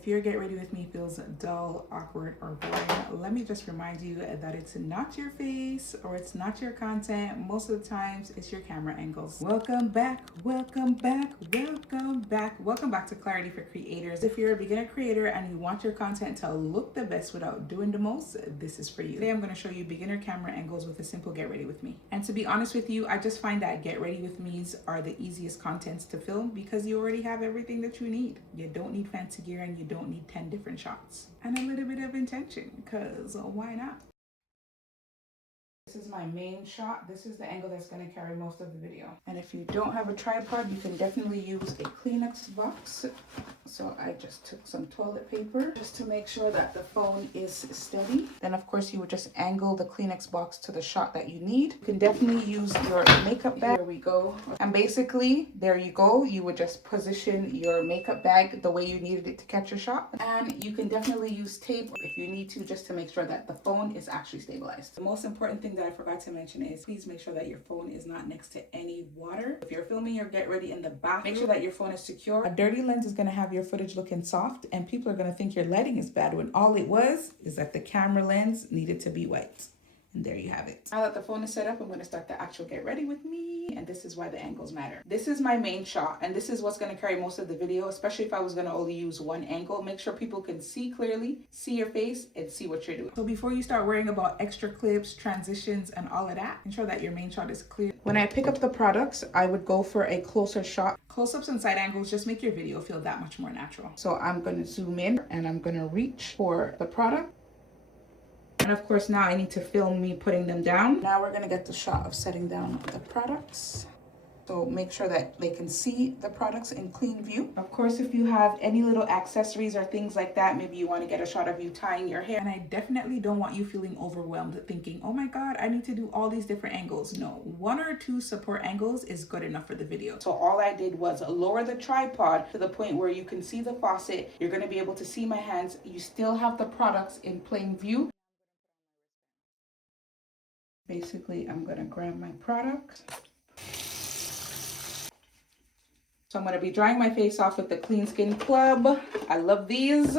If your get ready with me feels dull, awkward, or boring, let me just remind you that it's not your face or it's not your content. Most of the times it's your camera angles. Welcome back, welcome back, welcome back. Welcome back to Clarity for Creators. If you're a beginner creator and you want your content to look the best without doing the most, this is for you. Today I'm going to show you beginner camera angles with a simple get ready with me. And to be honest with you, I just find that get ready with me's are the easiest contents to film because you already have everything that you need. You don't need fancy gear and you don't need 10 different shots. And a little bit of intention, because why not? This is my main shot. This is the angle that's going to carry most of the video. And if you don't have a tripod, you can definitely use a Kleenex box. So I just took some toilet paper just to make sure that the phone is steady. Then of course you would just angle the Kleenex box to the shot that you need. You can definitely use your makeup bag. Here we go. And basically, there you go. You would just position your makeup bag the way you needed it to catch your shot. And you can definitely use tape if you need to, just to make sure that the phone is actually stabilized. The most important thing that I forgot to mention is please make sure that your phone is not next to any water. If you're filming your get ready in the bathroom, make sure that your phone is secure. A dirty lens is going to have your footage looking soft and people are going to think your lighting is bad when all it was is that the camera lens needed to be white. And there you have it. Now that the phone is set up, I'm going to start the actual get ready with me. And this is why the angles matter. This is my main shot. And this is what's going to carry most of the video, especially if I was going to only use one angle. Make sure people can see clearly, see your face, and see what you're doing. So before you start worrying about extra clips, transitions, and all of that, ensure that your main shot is clear. When I pick up the products, I would go for a closer shot. Close-ups and side angles just make your video feel that much more natural. So I'm going to zoom in and I'm going to reach for the product. And of course, now I need to film me putting them down. Now we're gonna get the shot of setting down the products. So make sure that they can see the products in clean view. Of course, if you have any little accessories or things like that, maybe you want to get a shot of you tying your hair. And I definitely don't want you feeling overwhelmed thinking, oh my God, I need to do all these different angles. No, one or two support angles is good enough for the video. So all I did was lower the tripod to the point where you can see the faucet. You're going to be able to see my hands. You still have the products in plain view. Basically, I'm going to grab my product. So I'm going to be drying my face off with the Clean Skin Club. I love these.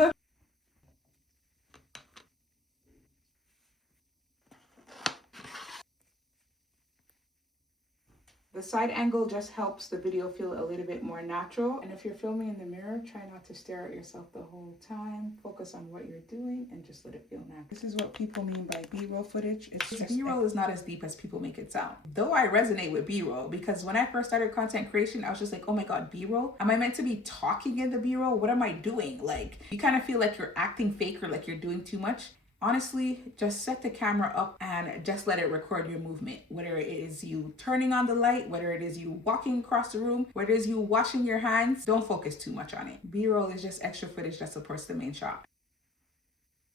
The side angle just helps the video feel a little bit more natural. And if you're filming in the mirror, try not to stare at yourself the whole time. Focus on what you're doing and just let it feel natural. This is what people mean by B-roll footage. It's just B-roll is not as deep as people make it sound. Though I resonate with B-roll because when I first started content creation, I was just like, oh my God, B-roll? Am I meant to be talking in the B-roll? What am I doing? Like, you kind of feel like you're acting fake or like you're doing too much. Honestly, just set the camera up and just let it record your movement. Whether it is you turning on the light, whether it is you walking across the room, whether it is you washing your hands, don't focus too much on it. B-roll is just extra footage that supports the main shot.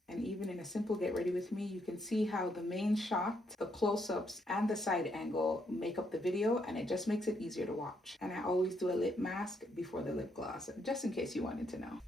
And even in a simple get ready with me, you can see how the main shot, the close-ups, and the side angle make up the video, and it just makes it easier to watch. And I always do a lip mask before the lip gloss, just in case you wanted to know.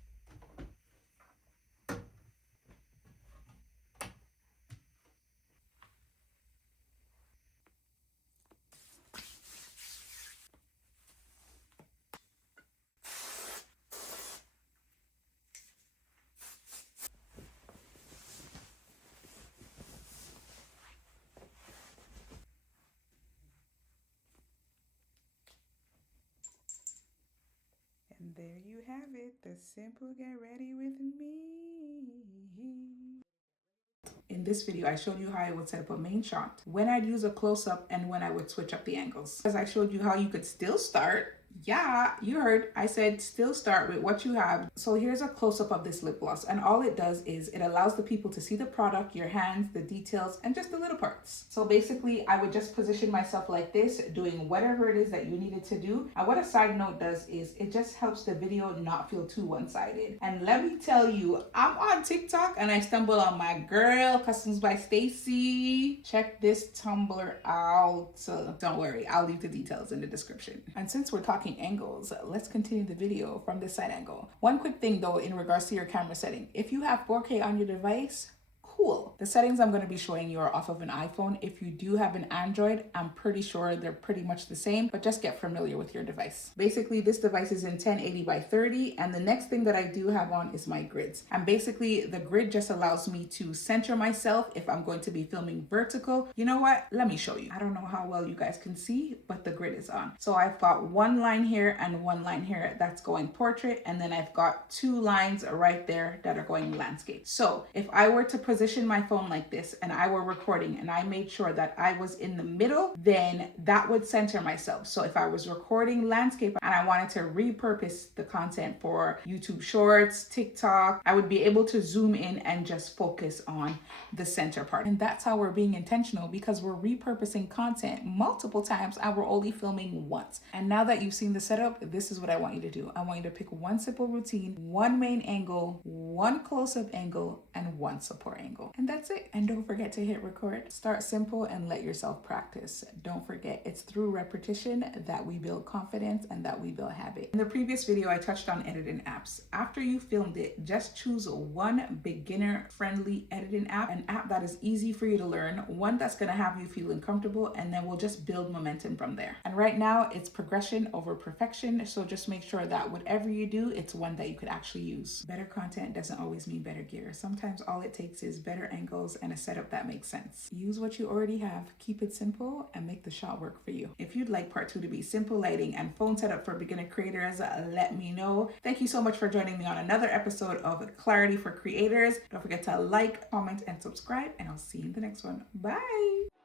And there you have it, the simple get ready with me. In this video, I showed you how I would set up a main shot, when I'd use a close-up, and when I would switch up the angles. As I showed you how you could still start. Yeah, you heard, I said still start with what you have. So here's a close-up of this lip gloss, and all it does is it allows the people to see the product, your hands, the details, and just the little parts. So basically, I would just position myself like this, doing whatever it is that you needed to do. And what a side note does is it just helps the video not feel too one-sided. And let me tell you, I'm on TikTok and I stumbled on my girl, Customs by Stacy. Check this Tumblr out. Don't worry, I'll leave the details in the description. And since we're talking angles, let's continue the video from this side angle. One quick thing though in regards to your camera setting. If you have 4K on your device, cool. The settings I'm going to be showing you are off of an iPhone. If you do have an Android, I'm pretty sure they're pretty much the same, but just get familiar with your device. Basically, this device is in 1080 by 30, and the next thing that I do have on is my grids. And basically, the grid just allows me to center myself if I'm going to be filming vertical. You know what? Let me show you. I don't know how well you guys can see, but the grid is on. So I've got one line here and one line here that's going portrait, and then I've got two lines right there that are going landscape. So if I were to position my phone like this and I were recording and I made sure that I was in the middle, then that would center myself. So if I was recording landscape and I wanted to repurpose the content for YouTube Shorts, TikTok, I would be able to zoom in and just focus on the center part. And that's how we're being intentional, because we're repurposing content multiple times and we're only filming once. And now that you've seen the setup, this is what I want you to do. I want you to pick one simple routine, one main angle, one close-up angle, and one support angle. And that's it. And don't forget to hit record. Start simple and let yourself practice. Don't forget, it's through repetition that we build confidence and that we build habit. In the previous video, I touched on editing apps. After you filmed it, just choose one beginner-friendly editing app, an app that is easy for you to learn, one that's going to have you feeling comfortable, and then we'll just build momentum from there. And right now, it's progression over perfection, so just make sure that whatever you do, it's one that you could actually use. Better content doesn't always mean better gear. Sometimes all it takes is better angles and a setup that makes sense. Use what you already have, keep it simple, and make the shot work for you. If you'd like part 2 to be simple lighting and phone setup for beginner creators, let me know. Thank you so much for joining me on another episode of Clarity for Creators. Don't forget to like, comment, and subscribe, and I'll see you in the next one. Bye!